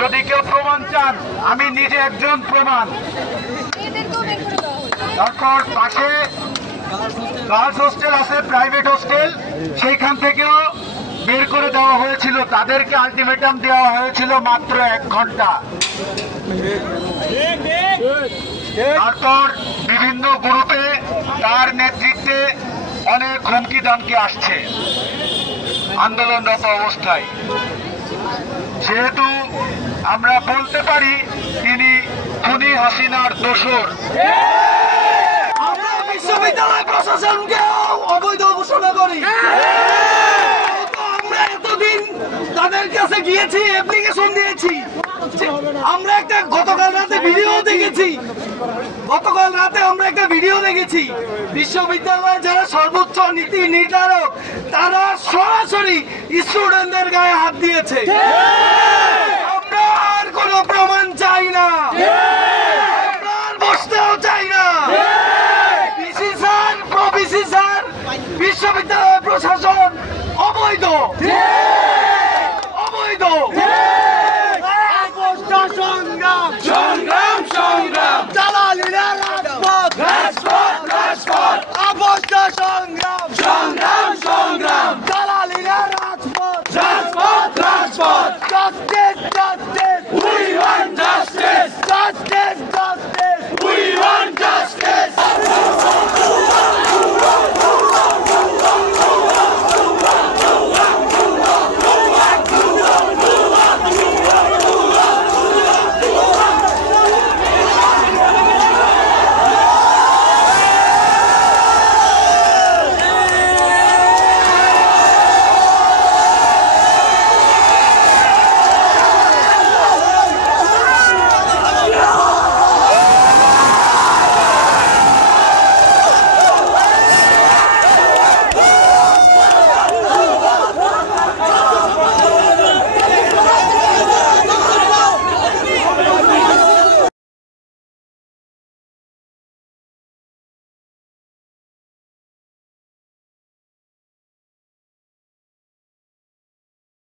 যদি কেউ প্রমাণ চান, আমি নিজে একজন প্রমাণ। তারপর পাশে গার্লস হোস্টেল আছে, প্রাইভেট হোস্টেল, সেইখান থেকেও বের করে দেওয়া হয়েছিল। তাদেরকে আলটিমেটাম দেওয়া হয়েছিল মাত্র 1 ঘন্টা। তারপর বিভিন্ন গ্রুপে তার নেতৃত্বে অনেক হুমকি দামকি আসছে আন্দোলনরত অবস্থায়। যেহেতু আমরা বলতে পারি তিনি খুনি হাসিনার দোসর, আমরা বিশ্ববিদ্যালয় প্রশাসনকে অবৈধ ঘোষণা করি। আমরা এতদিন তাদের কাছে গিয়েছি, অ্যাপ্লিকেশন দিয়েছি। আমরা গতকাল রাতে আমরা একটা ভিডিও দেখেছি। বিশ্ববিদ্যালয়ে যারা সর্বোচ্চ নীতি নির্ধারক তারা সরাসরি স্টুডেন্টদের গায়ে হাত দিয়েছে। আমরা আর কোনো প্রমাণ চাই না।